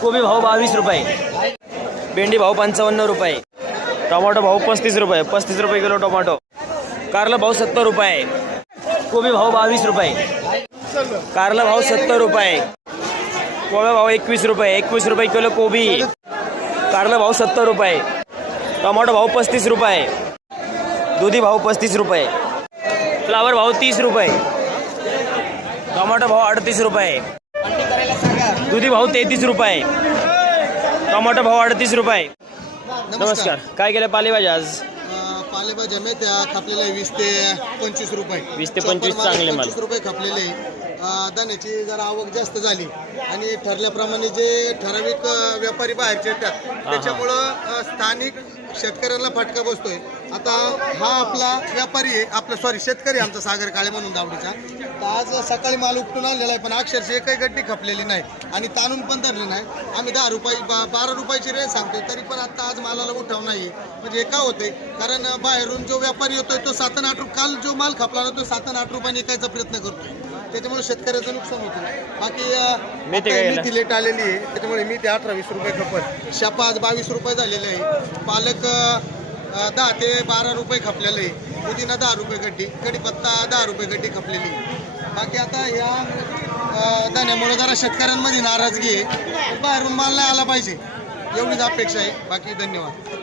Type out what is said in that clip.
कोबी भाव बावीस रुपये. भेंडी भाव पंचावन्न रुपये. टोमॅटो भाव पस्तीस रुपये. पस्तीस रुपये किलो टोमॅटो. कारला भाव सत्तर रुपये. कोबी भाव बावीस रुपये. कारला भाव सत्तर रुपये. कोबा भाव एकवीस रुपये. एकवीस रुपये किलो कोबी. कारला भाव सत्तर रुपये. टोमॅटो भाव पस्तीस रुपये. दुधी भाव पस्तीस रुपये. फ्लावर भाव तीस रुपये. टोमॅटो भाव अडतीस रुपये. दुधी भाव तेहतीस रुपये. टोमॅटो भाव अडतीस रुपये. नमस्कार. काय केलं पालेभाज्या आज? पालेभाज्या मेथ्या खापलेल्या वीस ते पंचवीस रुपये. 20 ते 25 चांगले माल. पंचवीस रुपये खापलेले दाण्याची जरा आवक जास्त झाली. आणि ठरल्याप्रमाणे जे ठराविक व्यापारी बाहेरचे येतात त्याच्यामुळं स्थानिक शेतकऱ्यांना फटका बसतोय. आता हा आपला व्यापारी आहे आपला सॉरी शेतकरी आमचा सागर काळे म्हणून दावडीचा. तर आज सकाळी माल उपटून आणलेला आहे पण अक्षरशः एकही गड्डी खपलेली नाही आणि ताणून पण धरले नाही. आम्ही दहा रुपये बा- बारा रुपयाची रेट सांगतोय तरी पण आता आज मालाला उठाव नाही म्हणजे हे का होतंय कारण बाहेरून जो व्यापारी येतोय तो सात आठ रुपये काल जो माल खपला ना तो सात आठ रुपयाने विकायचा प्रयत्न करतोय. त्याच्यामुळे शेतकऱ्याचं नुकसान होतं. बाकी मेथी? मेथी लेट आलेली आहे. त्याच्यामुळे मी ते अठरा वीस रुपये खपत शापा आज बावीस रुपये झालेले आहे. पालक दहा ते बारा रुपये खपलेले आहे. पुदिना दहा रुपये गड्डी कढीपत्ता दहा रुपये गड्डी खपलेली आहे. बाकी आता या धान्यामुळे जरा शेतकऱ्यांमध्ये नाराजगी आहे. बाहेरून माल नाही आला पाहिजे. एवढीच अपेक्षा आहे. बाकी धन्यवाद.